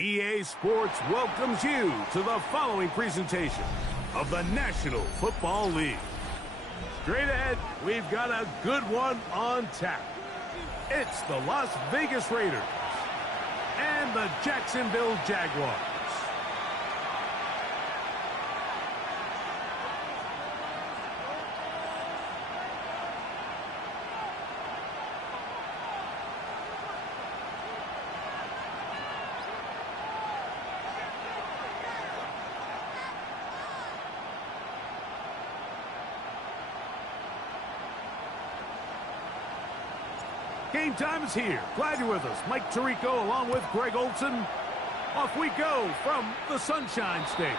EA Sports welcomes you to the following presentation of the National Football League. Straight ahead, we've got a good one on tap. It's the Las Vegas Raiders and the Jacksonville Jaguars. Game time is here. Glad you're with us. Mike Tirico along with Greg Olson. Off we go from the Sunshine State.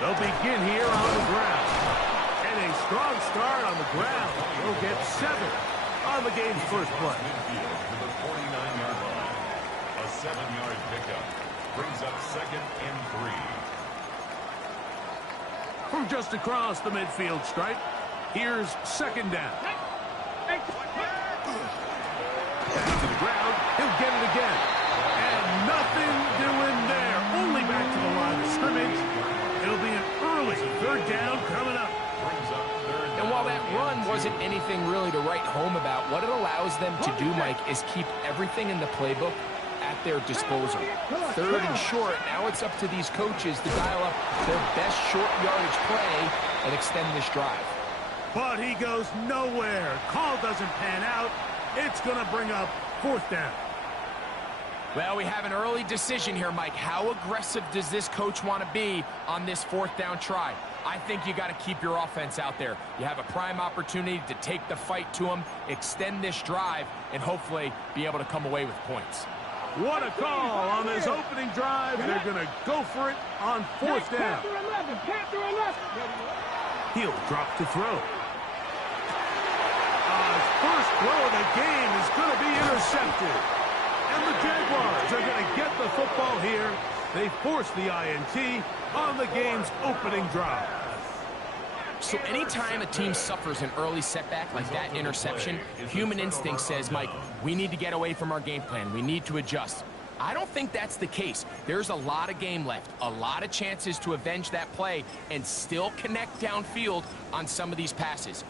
They'll begin here on the ground. And a strong start on the ground. They'll get 7 on the game's first play. To the 49-yard line. A 7-yard pickup brings up 2nd and 3. From just across the midfield stripe, here's 2nd down. Down to the ground. He'll get it again. And nothing doing there. Only back to the line of scrimmage. It'll be an early 3rd down coming up. And while that run wasn't anything really to write home about, what it allows them to do, Mike, is keep everything in the playbook at their disposal. 3rd and short, now it's up to these coaches to dial up their best short yardage play and extend this drive. But he goes nowhere. Call doesn't pan out. It's going to bring up 4th down. Well, we have an early decision here, Mike. How aggressive does this coach want to be on this 4th down try? I think you got to keep your offense out there. You have a prime opportunity to take the fight to them, extend this drive, and hopefully be able to come away with points. What a call on this opening drive. They're going to go for it on 4th down. He'll drop to throw. His first throw of the game is going to be intercepted. And the Jaguars are going to get the football here. They force the INT on the game's opening drive. So anytime a team suffers an early setback like that interception, human instinct says, Mike, we need to get away from our game plan. We need to adjust. I don't think that's the case. There's a lot of game left, a lot of chances to avenge that play and still connect downfield on some of these passes.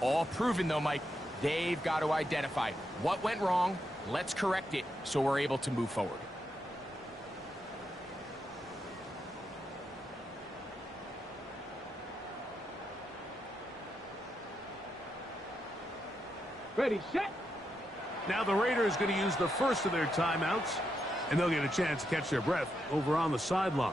All proven, though, Mike, they've got to identify what went wrong. Let's correct it so we're able to move forward. Ready, set. Now the Raiders going to use the first of their timeouts, and they'll get a chance to catch their breath over on the sideline.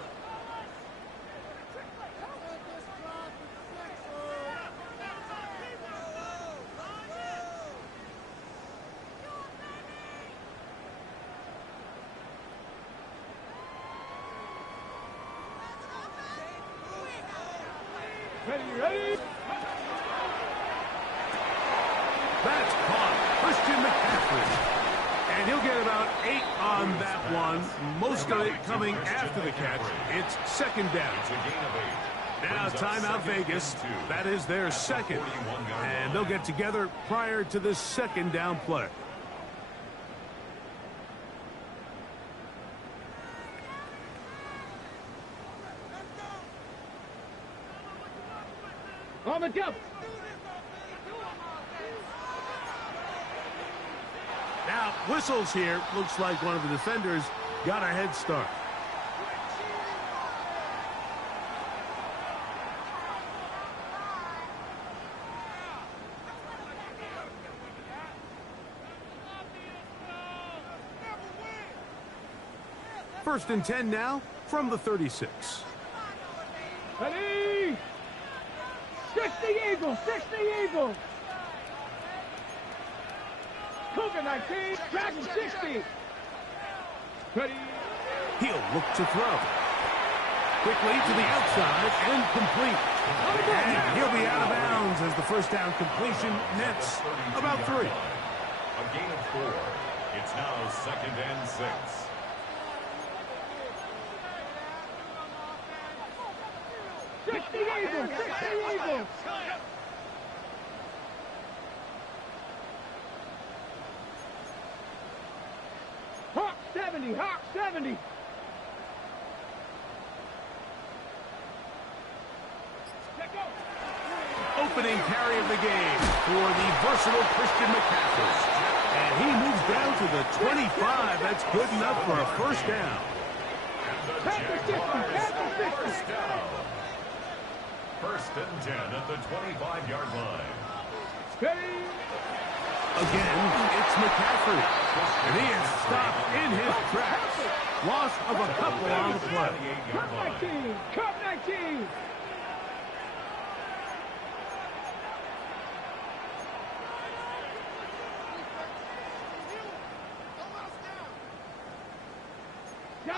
Ready. That's caught. Christian McCaffrey. And he'll get about 8 on that one. Most of it coming after the catch. It's 2nd down. Now timeout Vegas. That is their 2nd. And they'll get together prior to this 2nd down play. On the jump. Now Whistles here. Looks like one of the defenders got a head start. First and 10 now from the 36. Ready! 60 Eagles! 60 Eagles! Cougar 19, Dragon 60! Ready! He'll look to throw. Quickly to the outside and complete. And he'll be out of bounds as the first down completion nets about 3. A gain of 4. It's now 2nd and 6. Eagles! 60 Eagles! Hawk 70! Hawk 70! Opening carry of the game for the versatile Christian McCaffrey. And he moves down to the 25. That's good enough for a first down. First down. First and 10 at the 25-yard line. Ready? Again, it's McCaffrey. And he is stopped in his tracks. Loss of a couple on the play. Cup 19! Cup 19!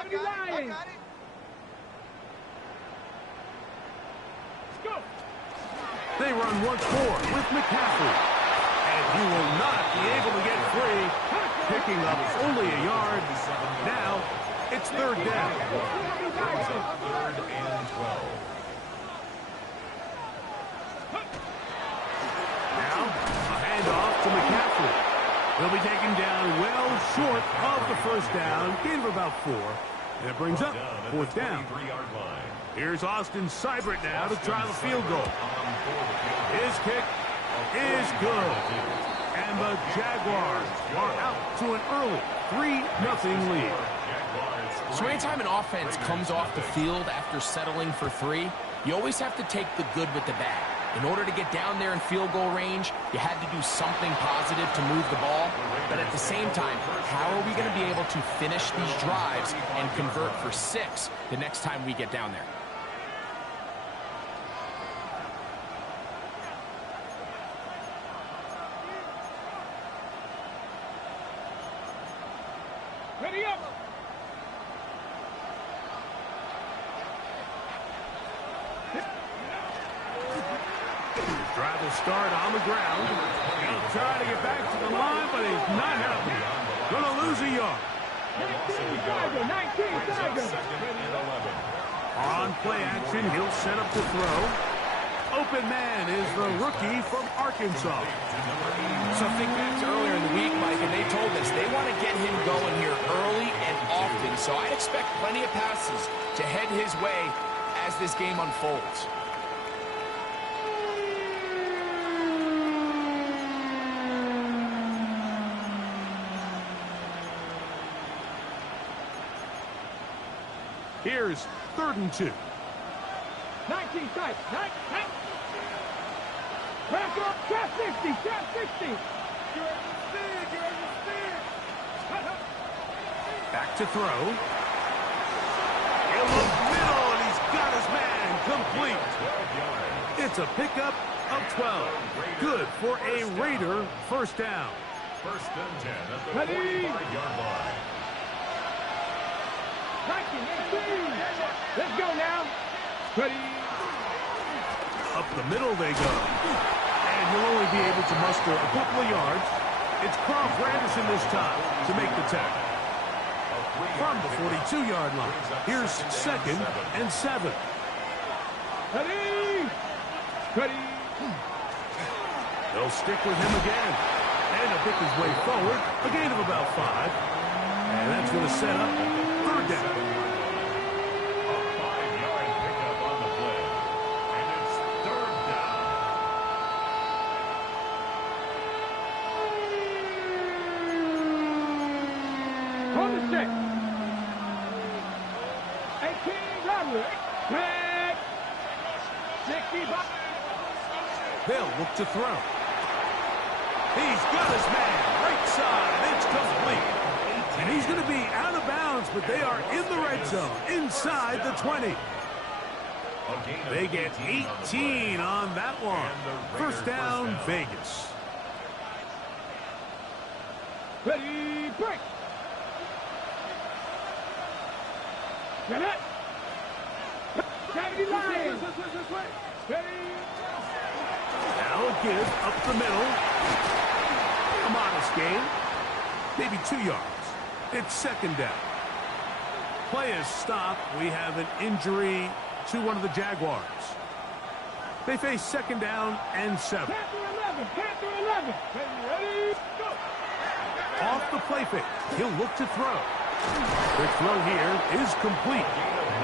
Lions! Let's go! They run once more with McCaffrey. And he will not be able to get free. Picking up only a yard. Now, it's third down. Third and 12. Now, a handoff to McCaffrey. He'll be taken down well short of the first down. Gain of about 4. And it brings up fourth down. Here's Austin Seibert now to try the field goal. His kick is good. And the Jaguars are out to an early 3-0 lead. So anytime an offense comes off the field after settling for 3, you always have to take the good with the bad. In order to get down there in field goal range, you had to do something positive to move the ball. But at the same time, how are we going to be able to finish these drives and convert for 6 the next time we get down there? Ready up! Drive will start on the ground. He'll try to get back to the line, but he's not healthy. Gonna lose a yard. 19 Tiger! 19 Tiger! On play action, he'll set up to throw. Open man is the rookie from Arkansas. So think back to earlier in the week, Mike, and they told us they want to get him going here early and often. So I expect plenty of passes to head his way as this game unfolds. Here's 3rd and 2. 19 tight! 9! Back up! Trap 60! Trap 60! Back to throw. He'll look middle, and he's got his man complete. It's a pickup of 12. Good for a Raider first down. First and 10 at the Ready? 45-yard line. 19! Let's go now! Ready? Up the middle they go. And he'll only be able to muster a couple of yards. It's Carl Granderson this time to make the tackle. From the 42-yard line, here's 2nd and 7. Ready? Ready? They'll stick with him again. And he'll pick his way forward. A gain of about 5. And that's going to set up third down. Lovely. Back. 65. They'll look to throw. He's got his man. Right side. It's complete. And he's going to be out of bounds, but they are in the red zone, inside the 20. They get 18 on that one. First down, Vegas. Ready, break. Get it. 70 Lions. Ready. Now a give up the middle. A modest gain. Maybe 2 yards. It's second down. Play is stopped. We have an injury to one of the Jaguars. They face second down and 7. Panther 11. Ready, go. Off the play fake. He'll look to throw. The throw here is complete.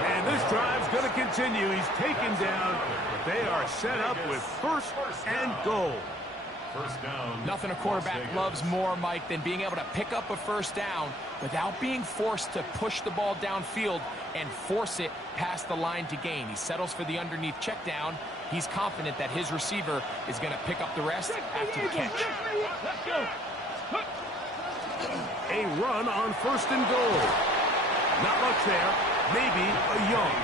And this drive's going to continue. He's taken down. But they are set up with first and goal. First down. Nothing a quarterback loves more, Mike, than being able to pick up a first down without being forced to push the ball downfield and force it past the line to gain. He settles for the underneath check down. He's confident that his receiver is going to pick up the rest after the catch. Let's go. A run on first and goal. Not much there. Maybe a yard.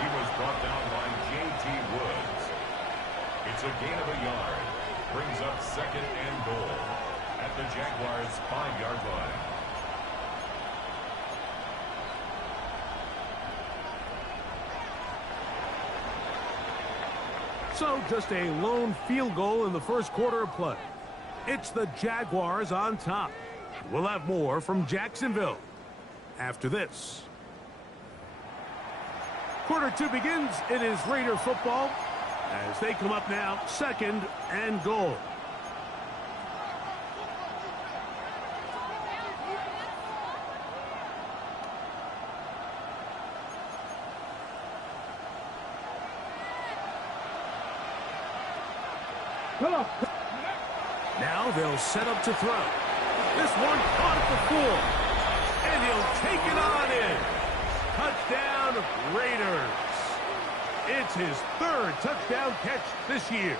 He was brought down by J.T. Woods. It's a gain of a yard. Brings up second and goal at the Jaguars' 5-yard line. So just a lone field goal in the first quarter of play. It's the Jaguars on top. We'll have more from Jacksonville after this. Quarter 2 begins. It is Raider football as they come up now, second and goal. Come on. Now they'll set up to throw. This one caught at the 4. And he'll take it on in. Touchdown, Raiders. It's his 3rd touchdown catch this year.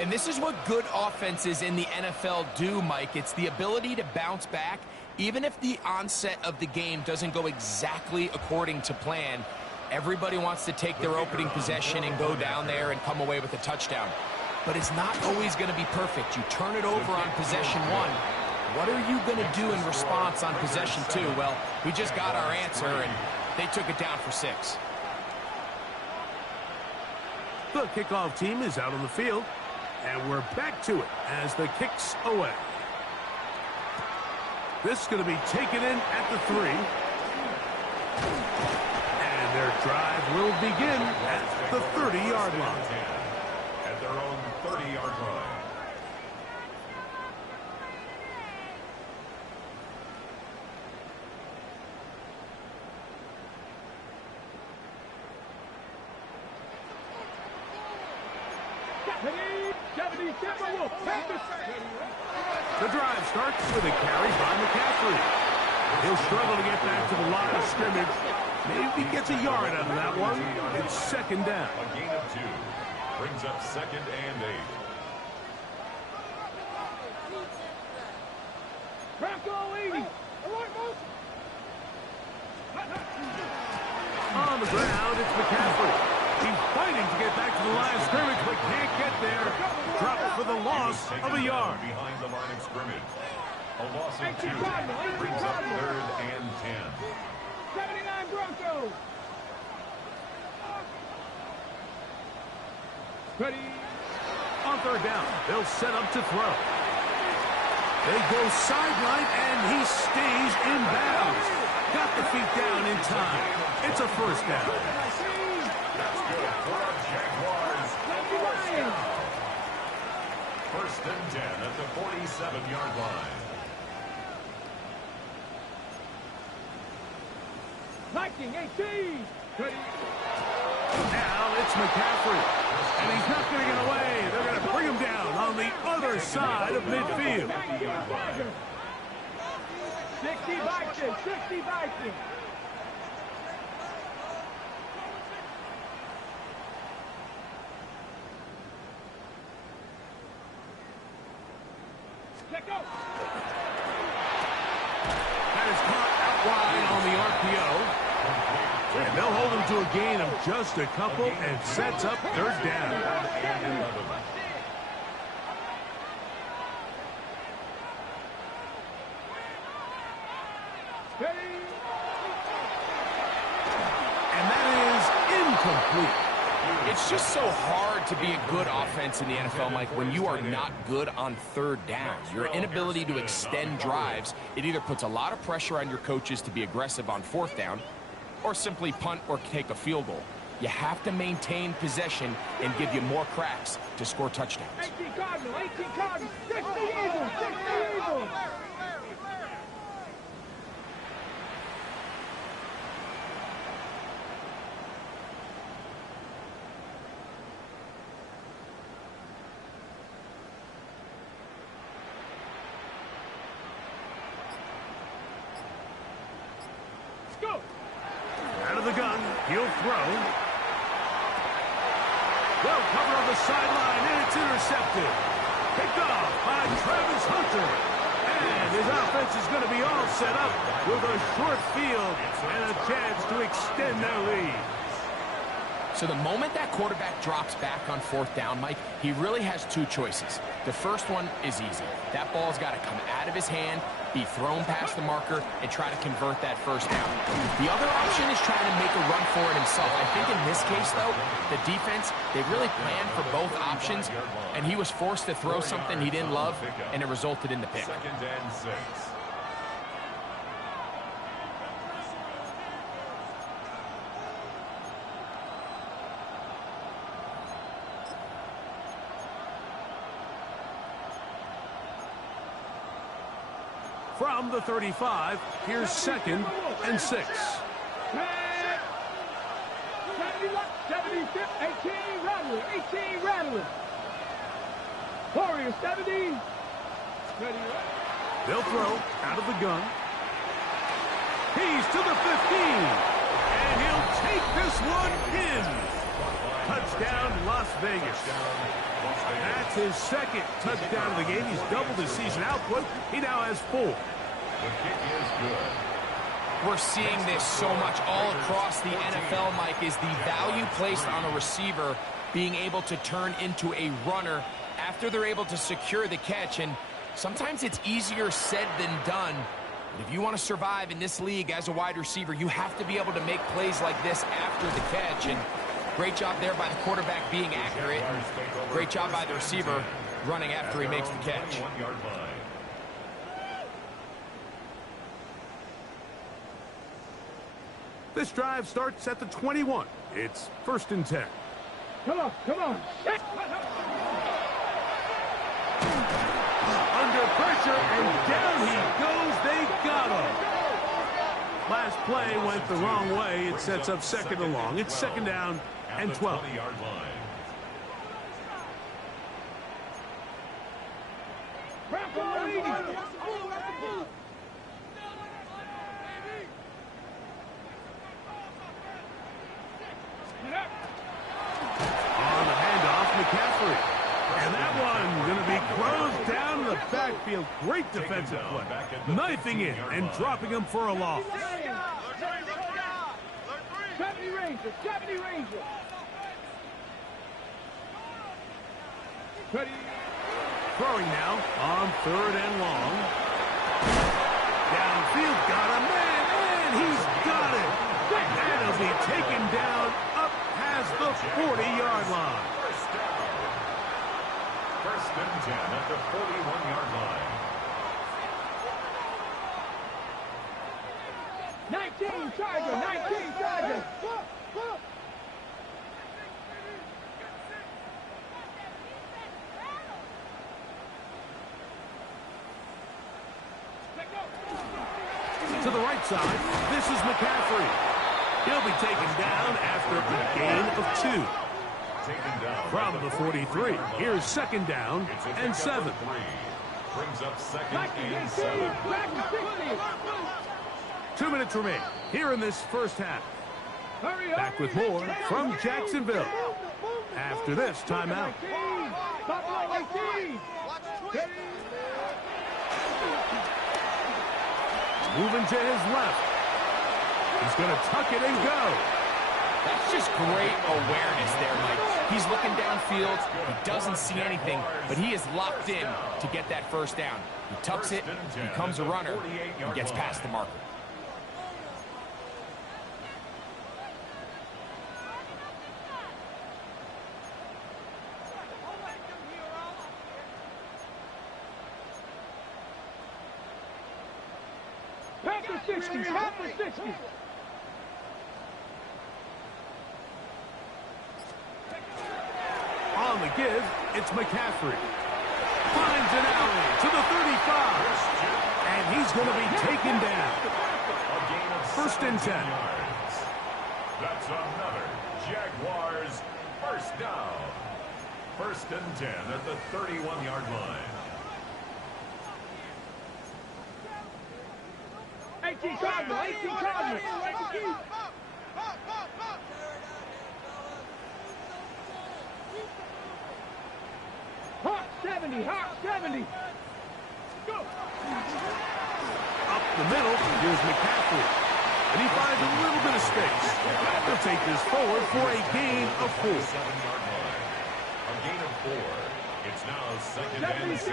And this is what good offenses in the NFL do, Mike. It's the ability to bounce back, even if the onset of the game doesn't go exactly according to plan. Everybody wants to take their opening possession and go down there and come away with a touchdown. But it's not always going to be perfect. You turn it over on possession 1. What are you going to do in response on possession 2? Well, we just got our answer, and they took it down for 6. The kickoff team is out on the field, and we're back to it as the kick's away. This is going to be taken in at the 3. And their drive will begin at the 30-yard line. At their own 30-yard line. The drive starts with a carry by McCaffrey. He'll struggle to get back to the line of scrimmage. Maybe he gets a yard out of that one. It's second down. A gain of 2. Brings up second and 8. Bronco 80. On the ground, it's McCaffrey. He's fighting to get back to the line of scrimmage, but can't get there. Dropped for the loss of a yard. Behind the line of scrimmage. A loss of 2. Brings up third and 10. 79 Broncos. Ready. On third down, they'll set up to throw. They go sideline, and he stays in bounds. Got the feet down in time. It's a first down. That's good for our Jaguars. First and 10 at the 47-yard line. 19-18. Ready. Now it's McCaffrey. And he's not going to get away. They're going to bring him down on the other side of midfield. 60 Vikings, 60 Vikings. Check out. That is caught out wide on the RPO. And they'll hold him to a gain of just a couple and sets up third down. And that is incomplete. It's just so hard to be a good offense in the NFL, Mike, when you are not good on third down. Your inability to extend drives, it either puts a lot of pressure on your coaches to be aggressive on fourth down or simply punt or take a field goal. You have to maintain possession and give you more cracks to score touchdowns. 18 Cardinals, 18 Cardinals, 60 Eagles, 60 Eagles. Go. Out of the gun, he'll throw. Well covered on the sideline, and it's intercepted. Picked off by Travis Hunter. And his offense is going to be all set up with a short field and a chance to extend their lead. So the moment that quarterback drops back on fourth down, Mike, he really has two choices. The first one is easy. That ball's got to come out of his hand, be thrown past the marker, and try to convert that first down. The other option is trying to make a run for it himself. I think in this case, though, the defense, they really planned for both options, and he was forced to throw something he didn't love, and it resulted in the pick. 2nd and 6. From the 35, here's 2nd and 6. 70, 18 Rattler, 18 Rattler. Warriors 70. Ready, They'll throw out of the gun. He's to the 15. And he'll take this one in. Touchdown, Las Vegas. That's his 2nd touchdown of the game. He's doubled his season output. He now has 4. The kick is good. We're seeing this so much all across the NFL, Mike, is the value placed on a receiver being able to turn into a runner after they're able to secure the catch. And sometimes it's easier said than done. But if you want to survive in this league as a wide receiver, you have to be able to make plays like this after the catch. And great job there by the quarterback being accurate. Great job by the receiver running after he makes the catch. 21-yard line. This drive starts at the 21. It's 1st and 10. Come on, come on. Under pressure, and down he goes. They got him. Last play went the wrong way. It sets up 2nd and long. It's 2nd down and 12. 20-yard line. Bronco leading. On the handoff, McCaffrey. And that one going to be closed down in the backfield. Great defensive play. Knifing in and dropping him for a loss. 70 Rangers, 70 Rangers. Ready. Throwing now on 3rd and long. Downfield, got him, man, and he's got it. And he'll be taken down up past the 40-yard line. First and 10 at the 41-yard line. 19 Charger, 19 Charger. To the right side, this is McCaffrey. He'll be taken down after a gain of 2. Taken down From the 43, here's 2nd down and 7. Brings up second and 7. 2 minutes remain here in this first half. Back with more from Jacksonville after this timeout. Moving to his left. He's going to tuck it and go. That's just great awareness there, Mike. He's looking downfield. He doesn't see anything, but he is locked in to get that first down. He tucks it, becomes a runner, and gets past the marker. Pack the 60, pack the 60. On the give, it's McCaffrey. Finds an alley to the 35. And he's going to be taken down. First and 10. That's another Jaguars first down. First and 10 at the 31-yard line. 18 Cardinal, 18 Cardinal. Hawk 70, Hawk 70. Go. Up the middle, here's McCaffrey. And he finds a little bit of space. They'll take this forward for a gain of 4. 7-yard line. A gain of 4. It's now second and 6.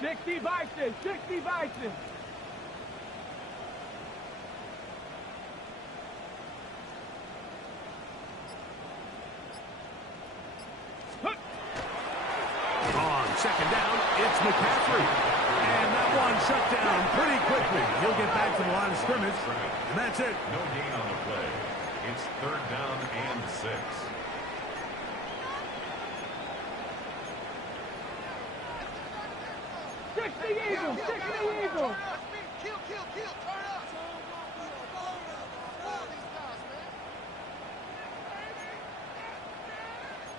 Sixty Bison, 60 Bison. On second down, it's McCaffrey. And that one shut down pretty quickly. He'll get back to the line of scrimmage. And that's it. No gain on the play. It's third down and 6. 60 Eagles, 60 Eagles.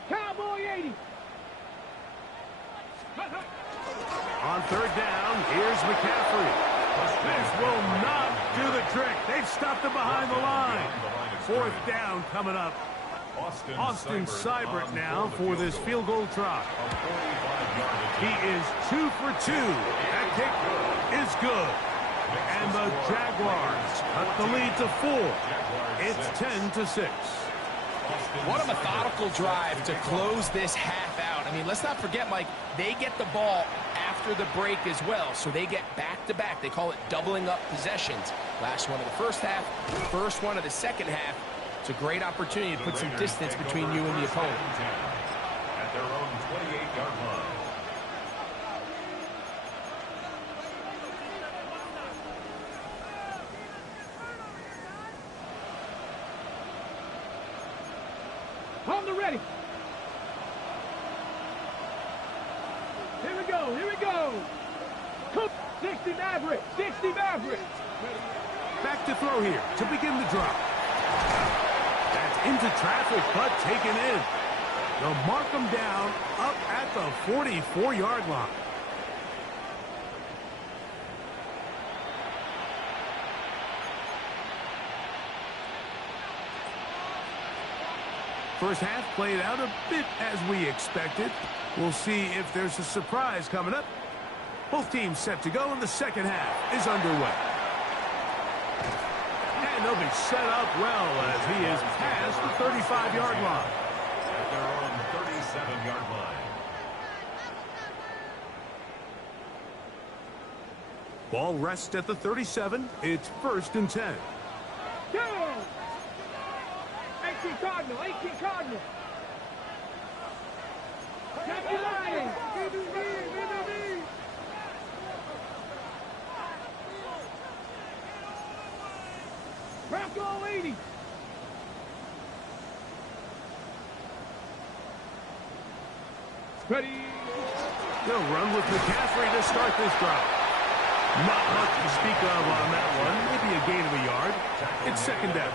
Cowboy 80. On third down, here's McCaffrey. This will not do the trick. They've stopped him behind the line. Fourth down coming up. Austin Seibert now for this field goal try. He is 2 for 2. That kick is good. And the Jaguars cut the lead to 4. It's 10-6. What a methodical drive to close this half out. I mean, let's not forget, Mike, they get the ball after the break as well, so they get back-to-back. They call it doubling up possessions. Last one of the first half, first one of the second half. It's a great opportunity to put some distance between you and the opponent. At their own 28-yard line. On the ready. Here we go, here we go. 60 Maverick, 60 Maverick. Back to throw here to begin the drop. That's into traffic, but taken in. They'll mark them down up at the 44-yard line. First half played out a bit as we expected. We'll see if there's a surprise coming up. Both teams set to go, and the second half is underway. And they'll be set up well as he is past the 35-yard line. At their own 37-yard line. Ball rests at the 37. It's first and 10. Go! 18 Cardinal, 18 Cardinal. Jackie Lions. Bronco 80. Ready. They'll run with McCaffrey to start this drive. Not much to speak of on that one. Maybe a gain of a yard. It's second down.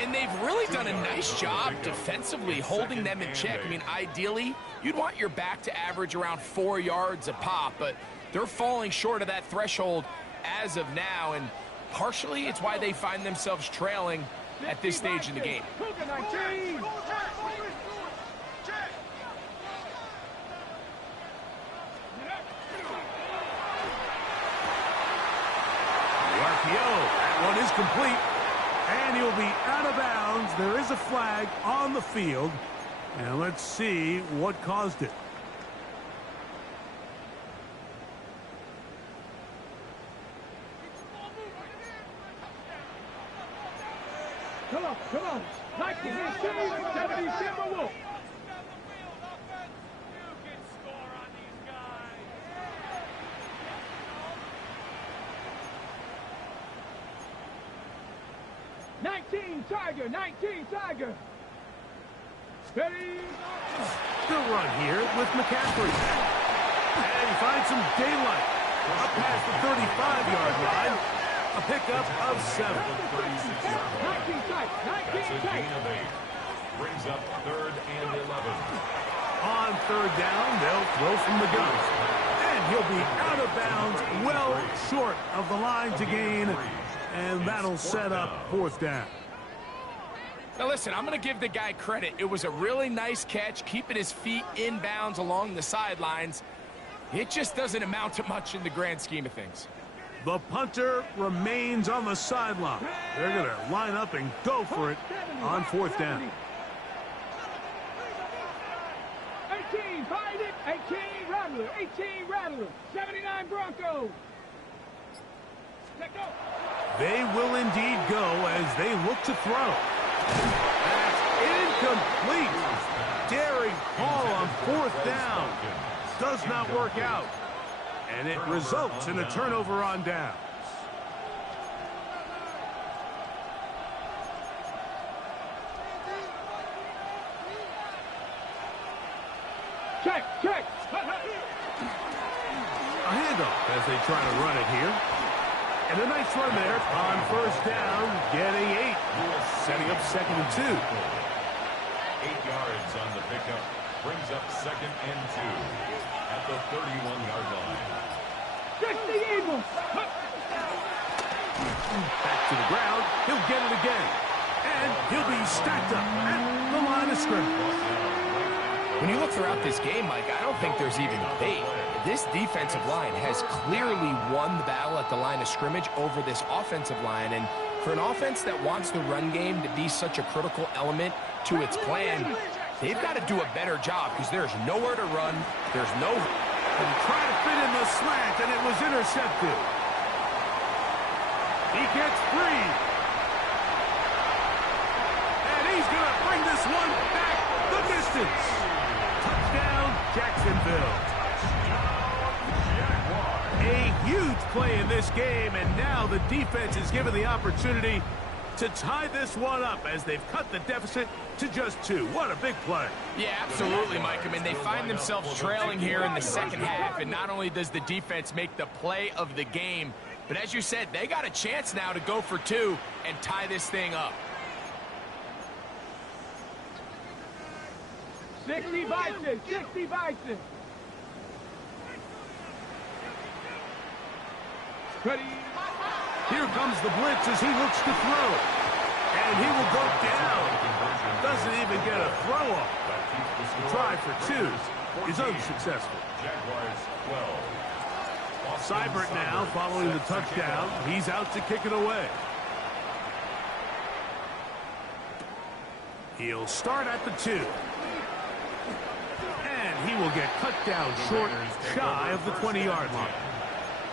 And they've really done a nice job defensively holding them in check. I mean, ideally, you'd want your back to average around 4 yards a pop, but they're falling short of that threshold as of now, and partially it's why they find themselves trailing at this stage in the game. That one is complete, and he'll be out of bounds. There is a flag on the field, and let's see what caused it. Come on. 19, 70, 19 Tiger. Ready? Still run here with McCaffrey. And he finds some daylight. Up past the 35-yard line. A pickup of 7. 19 tight. Brings up 3rd and 11. On 3rd down, they'll throw from the gun. And he'll be out of bounds, well short of the line to gain. And that'll set up 4th down. Now listen, I'm going to give the guy credit. It was a really nice catch, keeping his feet in bounds along the sidelines. It just doesn't amount to much in the grand scheme of things. The punter remains on the sideline. They're going to line up and go for it on 4th down. 18, find it. 18 Rattler. 79 Broncos. Let go. They will indeed go as they look to throw. That's incomplete. Daring call on 4th down. Does not work out. And it results in a turnover on downs. Check. A handoff as they try to run it here. And a nice run there on 1st down, getting 8. Setting up 2nd and 2. 8 yards on the pickup. Brings up 2nd and 2 at the 31-yard line. Just the Eagles. Back to the ground. He'll get it again. And he'll be stacked up at the line of scrimmage. When you look throughout this game, Mike, I don't think there's even debate. This defensive line has clearly won the battle at the line of scrimmage over this offensive line. And for an offense that wants the run game to be such a critical element to its plan, they've got to do a better job because there's nowhere to run. There's no... And try to fit in the slant, and it was intercepted. He gets free. And he's going to bring this one back the distance. Touchdown, Jacksonville. A huge play in this game, and now the defense is given the opportunity to tie this one up as they've cut the deficit to just 2. What a big play. Yeah, absolutely, Mike. I mean, they find themselves trailing here in the second half, and not only does the defense make the play of the game, but as you said, they got a chance now to go for 2 and tie this thing up. 60 Bison. Ready? Here comes the blitz as he looks to throw. And he will go down. Doesn't even get a throw off. Try for 2 is unsuccessful. Jaguars 12. Seibert now following the touchdown. He's out to kick it away. He'll start at the 2. And he will get cut down short, shy of the 20-yard line.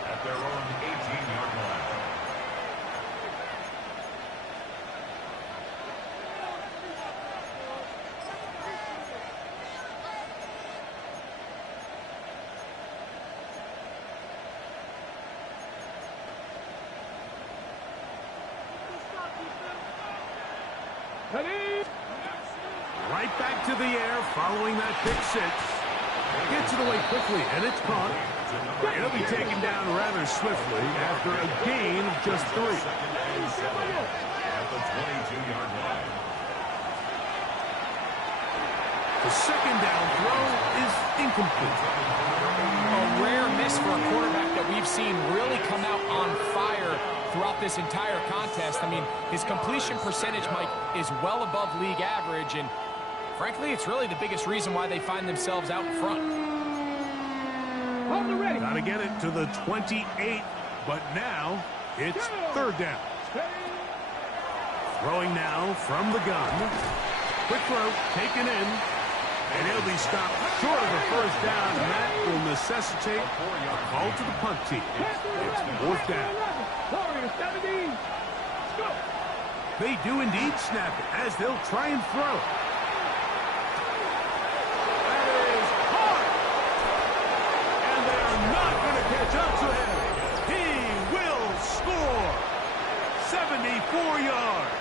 At their own 18-yard line. Ready? Right back to the air following that pick 6. Gets it away quickly, and it's caught. He'll be taken down rather swiftly after a gain of just 3. Second and 7 at the 22-yard line. The second down throw is incomplete. A rare miss for a quarterback that we've seen really come out on fire throughout this entire contest. I mean, his completion percentage, Mike, is well above league average, and frankly, it's really the biggest reason why they find themselves out in front. Got to get it to the 28, but now it's third down. Throwing now from the gun. Quick throw, taken in, and he'll be stopped short of the first down, and that will necessitate a call to the punt team. It's fourth down. They do indeed snap it as they'll try and throw. That is hard. And they are not going to catch up to him. He will score. 74 yards.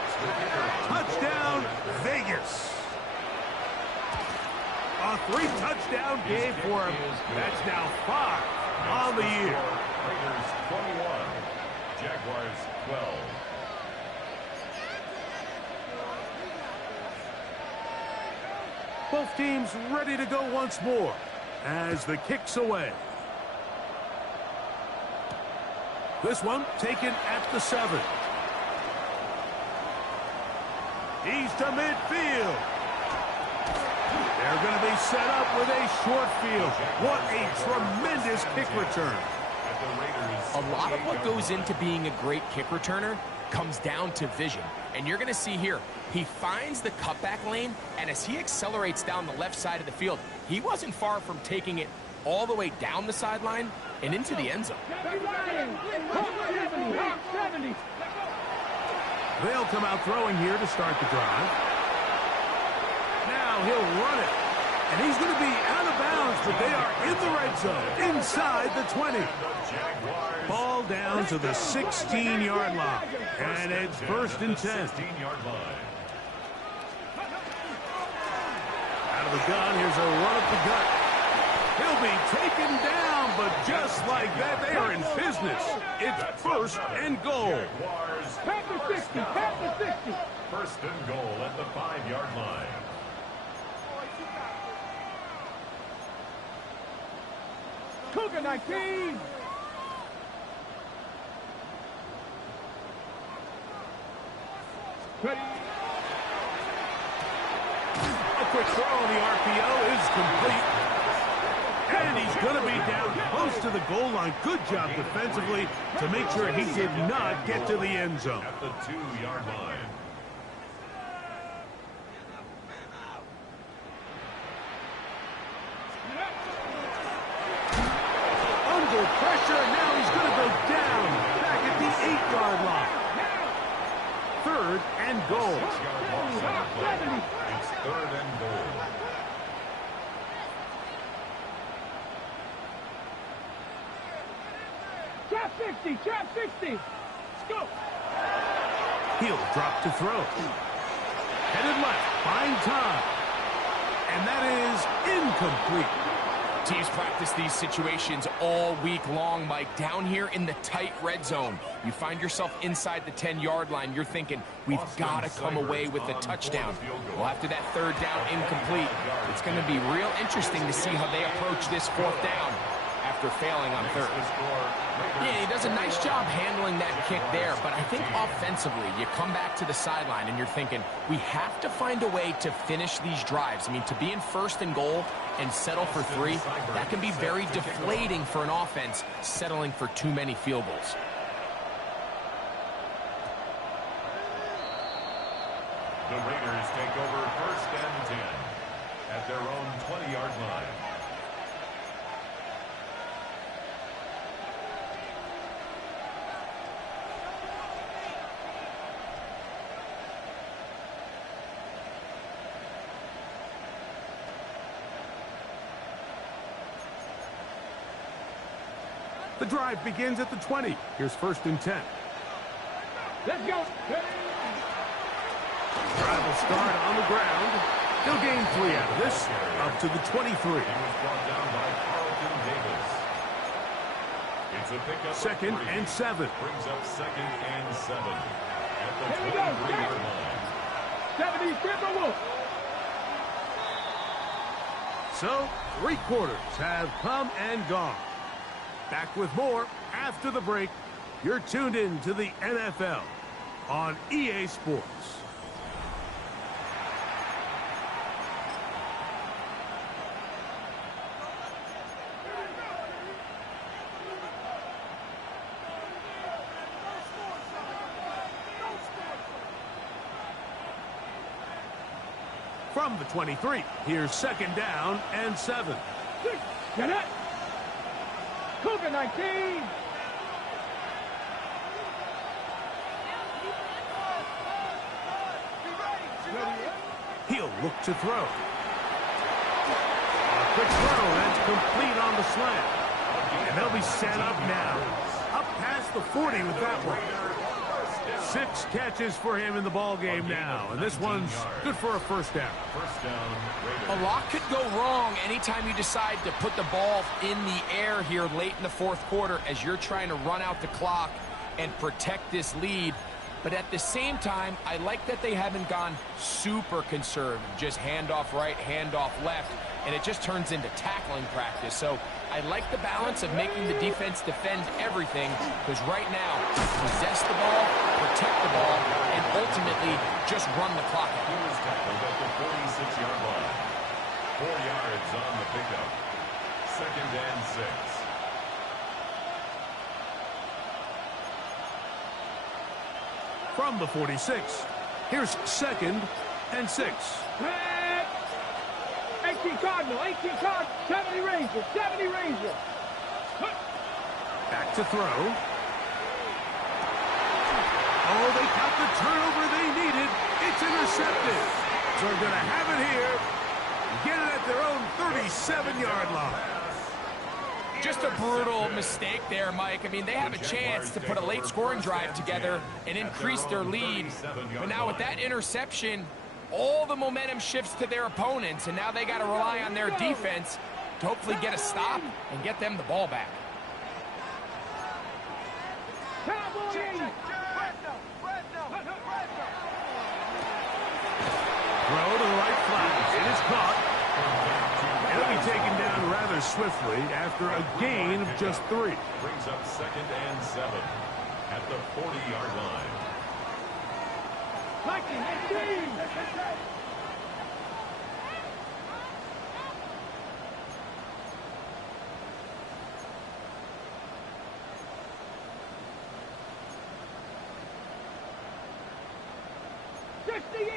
Touchdown, Vegas. A 3-touchdown game for him. That's now 5 on the year. Raiders 21, Jaguars 12. Both teams ready to go once more as the kick's away. This one taken at the 7. He's to midfield. They're going to be set up with a short field. What a tremendous kick return. A lot of what goes into being a great kick returner comes down to vision. And you're going to see here, he finds the cutback lane, and as he accelerates down the left side of the field, he wasn't far from taking it all the way down the sideline and into the end zone. They'll come out throwing here to start the drive. Now he'll run it. And he's going to be out of bounds, but they are in the red zone, inside the 20. Ball down to the 16-yard line. And it's first and 10. Out of the gun, here's a run up the gut. He'll be taken down, but just like that, they are in business. It's first and goal. First and goal at the 5-yard line. Cougar 19. Ready. A quick throw on the RPO is complete. And he's going to be down close to the goal line. Good job defensively to make sure he did not get to the end zone. At the 2-yard line. Under pressure, now he's going to go down back at the 8-yard line. Third and goal. 6-yard loss on the play. It's third and goal. Trap 60, trap 60. Let's go. He'll drop to throw. Headed left, find time. And that is incomplete. Teams practice these situations all week long, Mike. Down here in the tight red zone, you find yourself inside the 10-yard line. You're thinking, we've got to come away with a touchdown. Well, after that third down incomplete, it's going to be real interesting to see how they approach this fourth down after failing on third. Yeah, he does a nice job handling that kick there, but I think offensively, you come back to the sideline and you're thinking, we have to find a way to finish these drives. I mean, to be in first and goal and settle for 3, that can be very deflating for an offense settling for too many field goals. The Raiders take over first and 10 at their own 20-yard line. The drive begins at the 20. Here's first and 10. Let's go. Drive will start on the ground. He'll gain 3 out of this, up to the 23. He was brought down by Carlton Davis. It's a pickup of Second 3. and 7. Brings up second and 7 at the Here we go. 23-yard line. 70 Timberwolves. So, 3 quarters have come and gone. Back with more after the break. You're tuned in to the NFL on EA Sports. From the 23, here's second down and 7. Get it. Cougar 19. He'll look to throw. A quick throw, that's complete on the slant. And they'll be set up now. Up past the 40 with that one. 6 catches for him in the ball game now. And this one's good for a first down. First down, Raiders. A lot could go wrong anytime you decide to put the ball in the air here late in the fourth quarter as you're trying to run out the clock and protect this lead. But at the same time, I like that they haven't gone super conservative. Just handoff right, handoff left, and it just turns into tackling practice. So I like the balance of making the defense defend everything, because right now, possess the ball, protect the ball, and ultimately just run the clock out. He was tackled at the 46-yard line. 4 yards on the pickup. Second and 6. From the 46, here's second and 6. 18 Cardinal, 18 Cardinal, 70 Ranger, 70 Ranger. Back to throw. Oh, they got the turnover they needed. It's intercepted. So they're going to have it here. Get it at their own 37-yard line. Just a brutal mistake there, Mike. I mean, they have a chance to put a late scoring drive together and increase their lead. But now with that interception, all the momentum shifts to their opponents, and now they got to rely on their defense to hopefully get a stop and get them the ball back. Throw to the right flat. It is caught. It'll be taken down rather swiftly after a gain of just 3. Brings up second and 7 at the 40-yard line.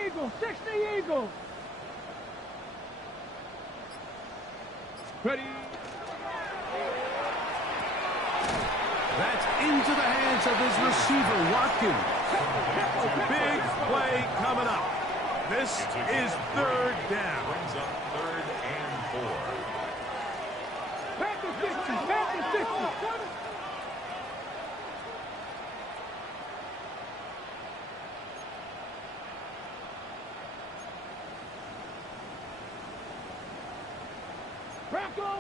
Eagles, 60 Eagles. Ready. That's into the hands of his receiver, Watkins. Big play coming up. This is third down. Brings up third and 4. Panthers 60, Panthers 60.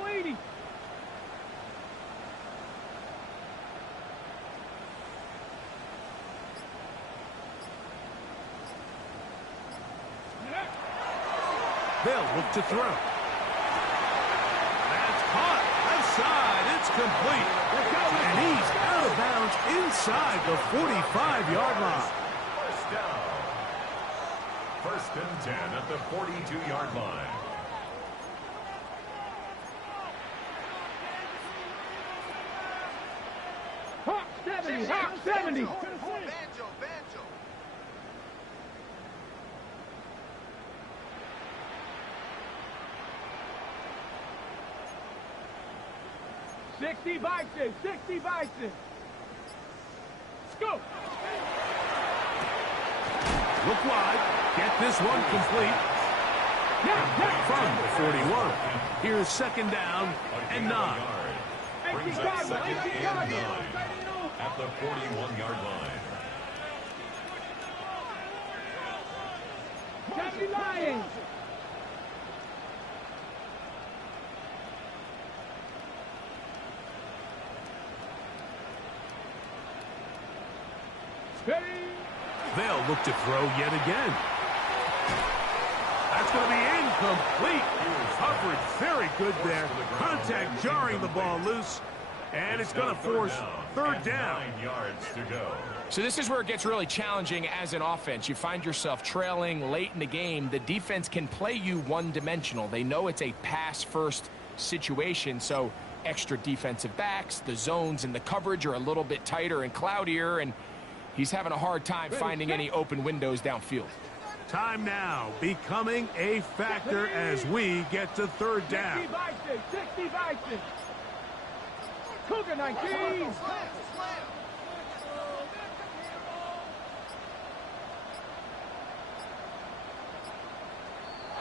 80. They'll look to throw. That's caught. Left side. It's complete. And he's out of bounds inside the 45-yard line. First down. First and 10 at the 42-yard line. Hawk 70, Hawk 70. Banjo. Sixty Bison, 60 Bison. Scoop. Look wide. Get this one complete. From the 41. Here's second down and 9. Brings up second and 9 at the 41-yard line. 70 Lions. Ready? They'll look to throw yet again. That's going to be incomplete. Coverage very good there. Contact jarring the ball loose. And it's going to force third down. 9 yards to go. So this is where it gets really challenging as an offense. You find yourself trailing late in the game. The defense can play you one-dimensional. They know it's a pass-first situation, so extra defensive backs, the zones and the coverage are a little bit tighter and cloudier, and he's having a hard time finding any open windows downfield. Time now becoming a factor as we get to third down. 60 Vikings. Cougar 19.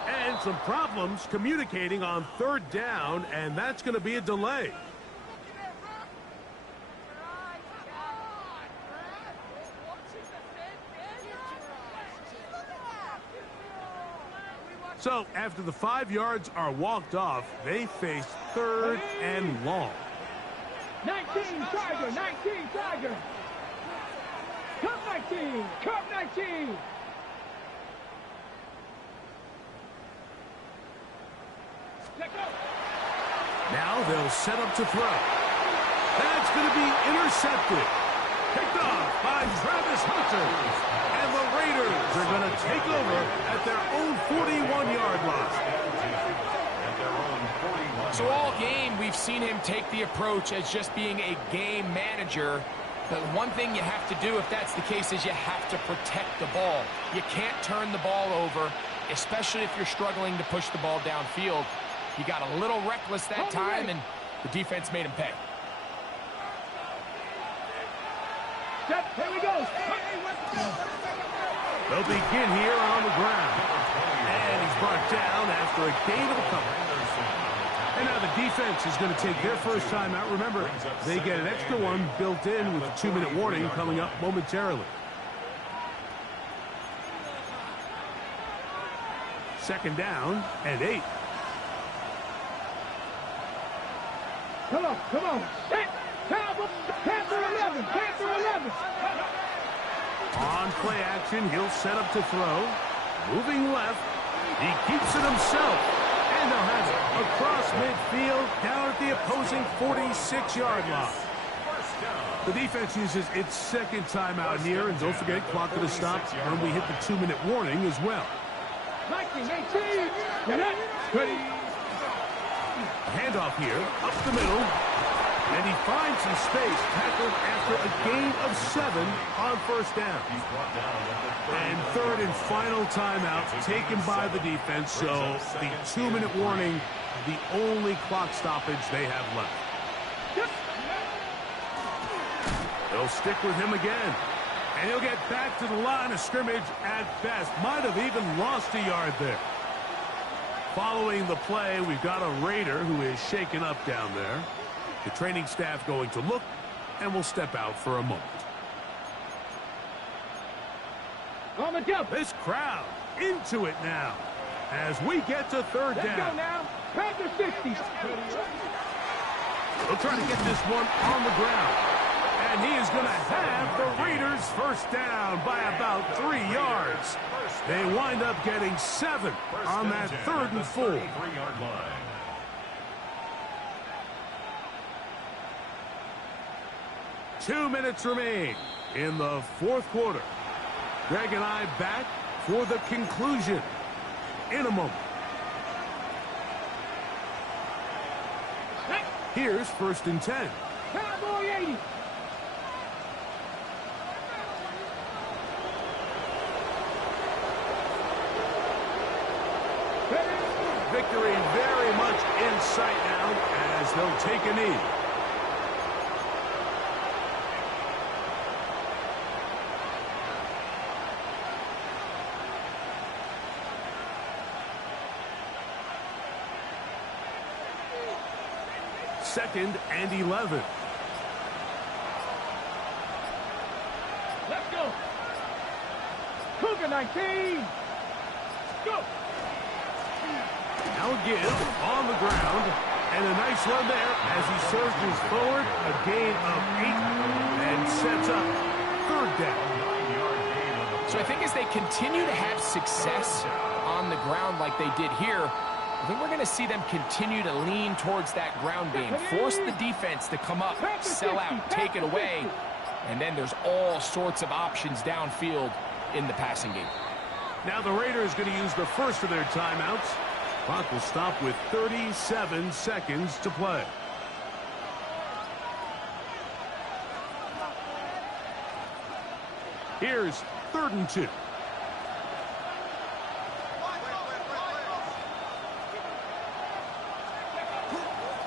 And some problems communicating on third down, and that's going to be a delay. So after the 5 yards are walked off, they face third and long. 19 Tiger, 19 Tiger. Cup 19, Cup 19. Let go. Now they'll set up to throw. That's going to be intercepted. Picked off by Travis Hunter. And the Raiders are going to take over at their own 41-yard line. So all game, we've seen him take the approach as just being a game manager. But one thing you have to do if that's the case is you have to protect the ball. You can't turn the ball over, especially if you're struggling to push the ball downfield. He got a little reckless that time, and the defense made him pay. Here we go. They'll begin here on the ground. And he's brought down after a gain of a couple. And now the defense is going to take their first time out. Remember, they get an extra one built in with a 2-minute warning coming up momentarily. Second down and 8. Come on, come on. Panther 11, Panther 11. On play action, he'll set up to throw. Moving left. He keeps it himself. And they'll have it across midfield down at the opposing 46-yard line. The defense uses its second timeout here. And don't forget, clock to the stop when we hit the 2-minute warning as well. 19, 18. Ready. Handoff here, up the middle. And he finds some space, tackled after a gain of 7 on first down. And third and final timeout taken by the defense, so the 2-minute warning, the only clock stoppage they have left. They'll stick with him again. And he'll get back to the line of scrimmage at best. Might have even lost a yard there. Following the play, we've got a Raider who is shaken up down there. The training staff going to look, and will step out for a moment. On the jump. This crowd into it now as we get to third down. Let's go now. Panther 60. They'll try to get this one on the ground. And he is going to have the Raiders first down by about 3 yards. They wind up getting 7 on that third and 4. 3-yard line. Two minutes remain in the fourth quarter. Greg and I back for the conclusion in a moment. Here's first and 10. Cowboy 80. Victory very much in sight now as they'll take a knee. Second and 11. Let's go. Cougar 19. Go. Now a give on the ground. And a nice run there as he surges forward. A gain of 8 and sets up third down. So I think as they continue to have success on the ground like they did here, I think we're going to see them continue to lean towards that ground game, force the defense to come up, sell out, take it away, and then there's all sorts of options downfield in the passing game. Now the Raiders going to use the first of their timeouts. Clock will stop with 37 seconds to play. Here's 3rd and 2.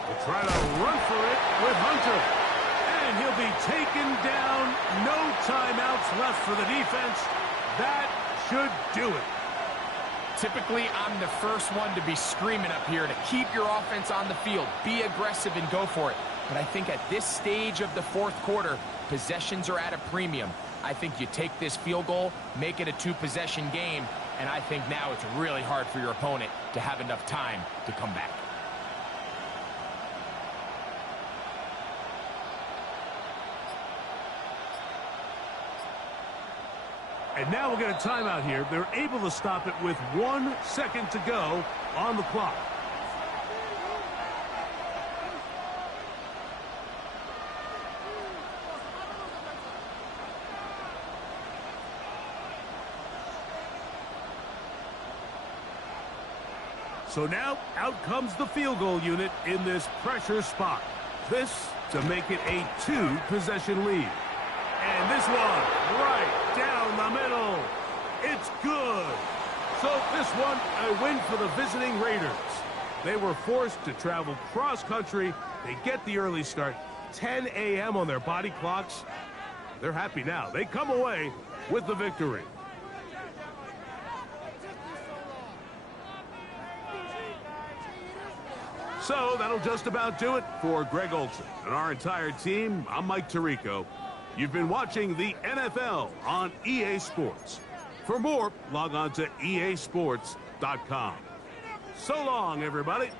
We'll try to run for it with Hunter. And he'll be taken down. No timeouts left for the defense. That should do it. Typically, I'm the first one to be screaming up here to keep your offense on the field, be aggressive and go for it. But I think at this stage of the 4th quarter, possessions are at a premium. I think you take this field goal, make it a 2-possession game, and I think now it's really hard for your opponent to have enough time to come back. And now we'll get a timeout here. They're able to stop it with 1 second to go on the clock. So now out comes the field goal unit in this pressure spot. This to make it a 2-possession lead. And this one right down the middle. It's good. So this one a win for the visiting Raiders. They were forced to travel cross-country. They get the early start. 10 a.m. on their body clocks. They're happy now. They come away with the victory. So that'll just about do it for Greg Olsen and our entire team. I'm Mike Tirico. You've been watching the NFL on EA Sports. For more, log on to easports.com. So long, everybody.